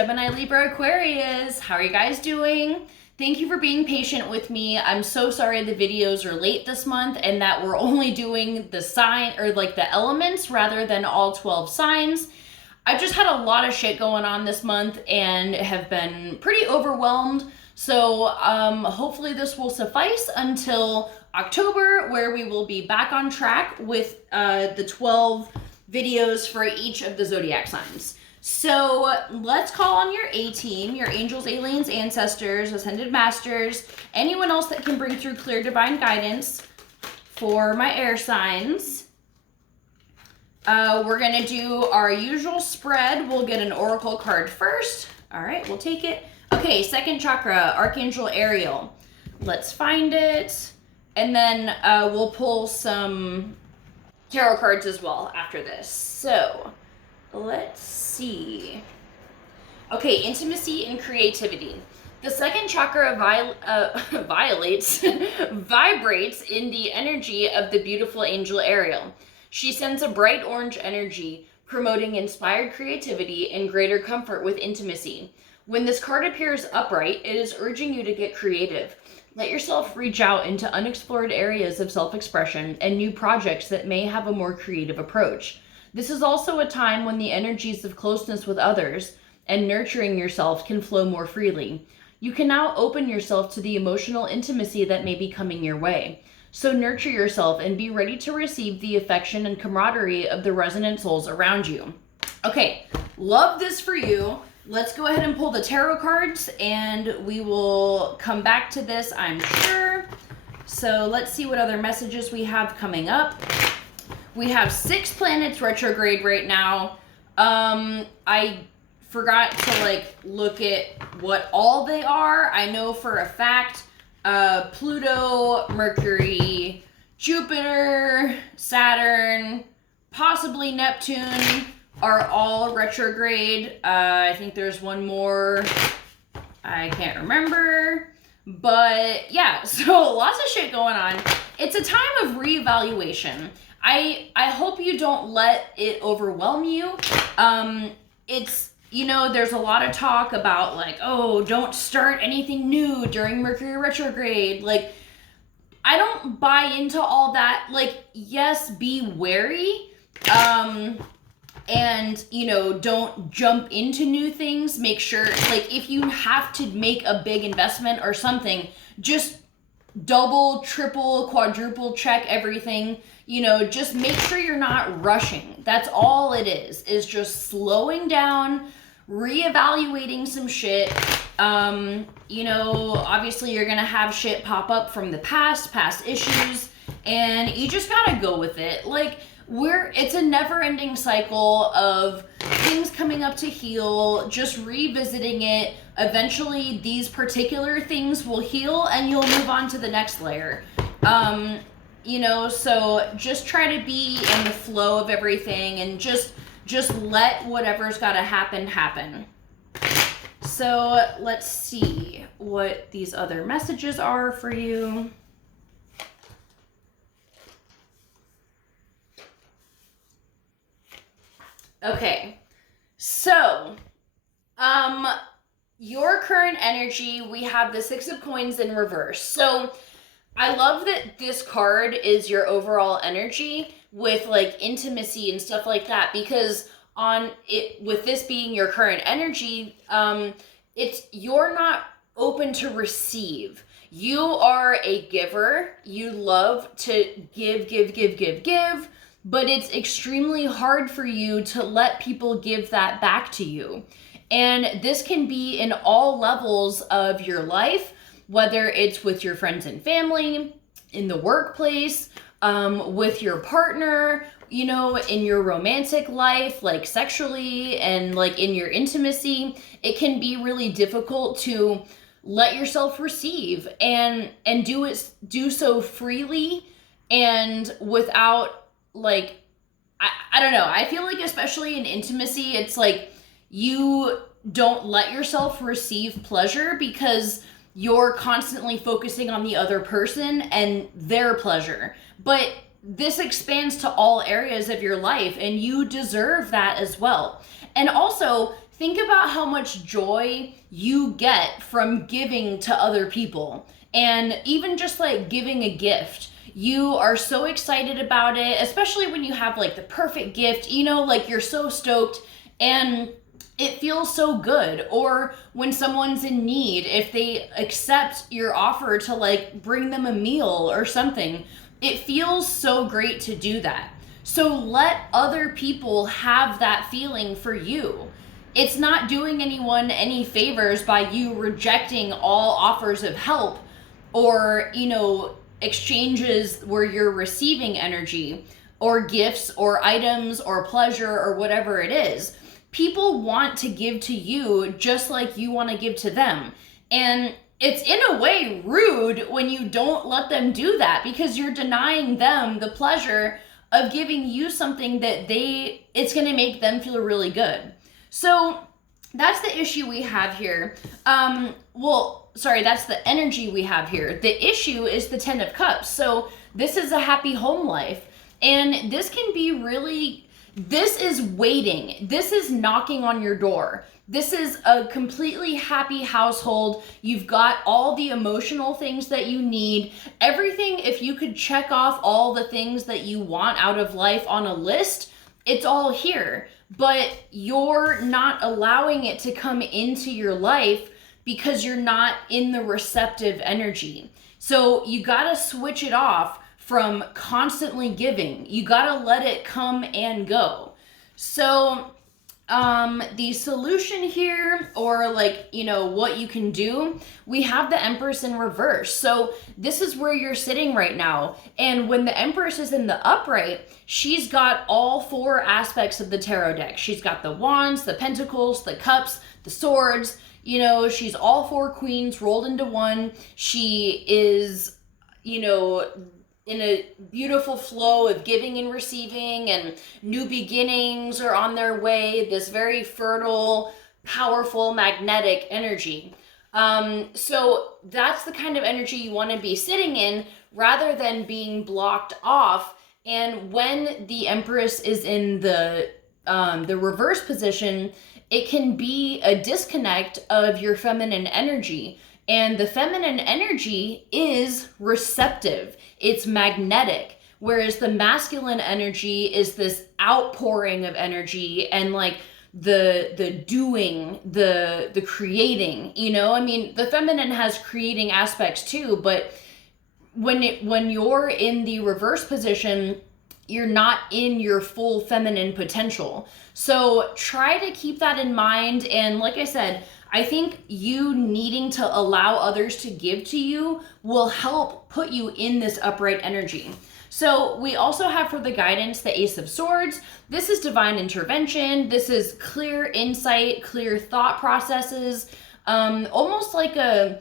Gemini Libra Aquarius. How are you guys doing? Thank you for being patient with me. I'm so sorry the videos are late this month and that we're only doing the sign or like the elements rather than all 12 signs. I just had a lot of shit going on this month and have been pretty overwhelmed. So hopefully this will suffice until October, where we will be back on track with the 12 videos for each of the zodiac signs. So let's call on your A team, your angels, aliens, ancestors, ascended masters, anyone else that can bring through clear divine guidance for my air signs. We're going to do our usual spread. We'll get an oracle card first. All right, we'll take it. Okay, second chakra, Archangel Ariel. Let's find it. And then we'll pull some tarot cards as well after this. So let's see. Okay, intimacy and creativity. The second chakra vibrates in the energy of the beautiful angel Ariel. She sends a bright orange energy, promoting inspired creativity and greater comfort with intimacy. When this card appears upright, it is urging you to get creative. Let yourself reach out into unexplored areas of self-expression and new projects that may have a more creative approach. This is also a time when the energies of closeness with others and nurturing yourself can flow more freely. You can now open yourself to the emotional intimacy that may be coming your way. So nurture yourself and be ready to receive the affection and camaraderie of the resonant souls around you. Okay, love this for you. Let's go ahead and pull the tarot cards and we will come back to this, I'm sure. So let's see what other messages we have coming up. We have 6 planets retrograde right now. I forgot to look at what all they are. I know for a fact Pluto, Mercury, Jupiter, Saturn, possibly Neptune are all retrograde. I think there's one more. I can't remember. But yeah, so lots of shit going on. It's a time of reevaluation. I hope you don't let it overwhelm you. There's a lot of talk about oh, don't start anything new during Mercury retrograde. I don't buy into all that. Yes, be wary. And, don't jump into new things. Make sure, if you have to make a big investment or something, just double, triple, quadruple check everything. Just make sure you're not rushing. That's all it is just slowing down, reevaluating some shit. Obviously you're gonna have shit pop up from the past issues, and you just gotta go with it. It's a never-ending cycle of things coming up to heal, just revisiting it. Eventually these particular things will heal and you'll move on to the next layer. So just try to be in the flow of everything and just let whatever's gotta happen. So let's see what these other messages are for you. Okay, so, your current energy, we have the 6 of Coins in reverse. So I love that this card is your overall energy with intimacy and stuff like that, because with this being your current energy, you're not open to receive. You are a giver. You love to give, but it's extremely hard for you to let people give that back to you. And this can be in all levels of your life, whether it's with your friends and family, in the workplace, with your partner, in your romantic life, sexually, and in your intimacy. It can be really difficult to let yourself receive and do so freely and without I don't know. I feel especially in intimacy, it's you don't let yourself receive pleasure because you're constantly focusing on the other person and their pleasure. But this expands to all areas of your life and you deserve that as well. And also think about how much joy you get from giving to other people. And even just like giving a gift, you are so excited about it, especially when you have like the perfect gift, you know, like you're so stoked and it feels so good. Or when someone's in need, if they accept your offer to like bring them a meal or something, it feels so great to do that. So let other people have that feeling for you. It's not doing anyone any favors by you rejecting all offers of help or, you know, exchanges where you're receiving energy or gifts or items or pleasure or whatever it is. People want to give to you just like you want to give to them. And it's in a way rude when you don't let them do that, because you're denying them the pleasure of giving you something that it's going to make them feel really good. So that's the issue we have here. That's the energy we have here. The issue is the 10 of Cups. So this is a happy home life. And this can be really, this is waiting. This is knocking on your door. This is a completely happy household. You've got all the emotional things that you need. Everything, if you could check off all the things that you want out of life on a list, it's all here. But you're not allowing it to come into your life because you're not in the receptive energy. So you gotta switch it off from constantly giving. You gotta let it come and go. So the solution here, or like, you know, what you can do, we have the Empress in reverse. So this is where you're sitting right now. And when the Empress is in the upright, she's got all 4 aspects of the tarot deck. She's got the Wands, the Pentacles, the Cups, the Swords. You know, she's all 4 queens rolled into one. She is, you know, in a beautiful flow of giving and receiving, and new beginnings are on their way. This very fertile, powerful, magnetic energy. So that's the kind of energy you want to be sitting in rather than being blocked off. And when the Empress is in the reverse position, it can be a disconnect of your feminine energy. And the feminine energy is receptive. It's magnetic. Whereas the masculine energy is this outpouring of energy and like the doing, the creating, you know? I mean, the feminine has creating aspects too, but when you're in the reverse position, you're not in your full feminine potential. So try to keep that in mind. And like I said, I think you needing to allow others to give to you will help put you in this upright energy. So we also have for the guidance, the Ace of Swords. This is divine intervention. This is clear insight, clear thought processes, almost like a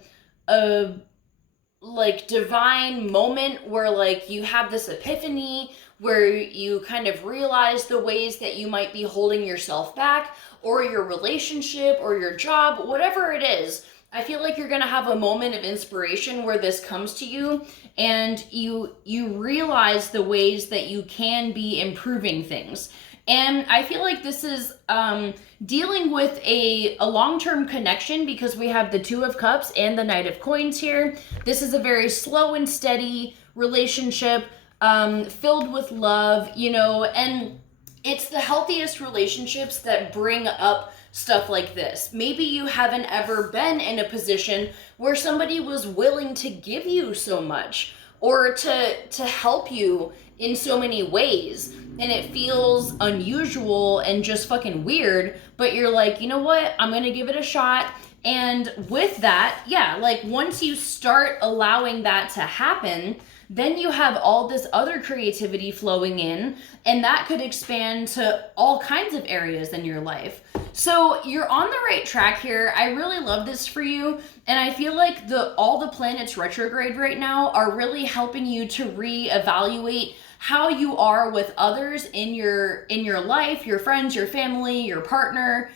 like divine moment where like you have this epiphany where you kind of realize the ways that you might be holding yourself back, or your relationship or your job, whatever it is. I feel like you're gonna have a moment of inspiration where this comes to you and you realize the ways that you can be improving things. And I feel like this is dealing with a long-term connection, because we have the Two of Cups and the Knight of Coins here. This is a very slow and steady relationship filled with love, you know, and it's the healthiest relationships that bring up stuff like this. Maybe you haven't ever been in a position where somebody was willing to give you so much or to help you in so many ways, and it feels unusual and just fucking weird, but you're like, you know what, I'm gonna give it a shot. And with that, yeah, like once you start allowing that to happen, then you have all this other creativity flowing in, and that could expand to all kinds of areas in your life. So you're on the right track here. I really love this for you, and I feel like all the planets retrograde right now are really helping you to reevaluate how you are with others in your life, your friends, your family, your partner,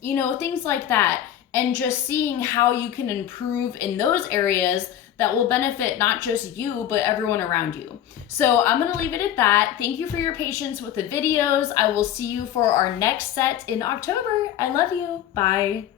you know, things like that. and just seeing how you can improve in those areas that will benefit not just you, but everyone around you. So I'm gonna leave it at that. Thank you for your patience with the videos. I will see you for our next set in October. I love you. Bye.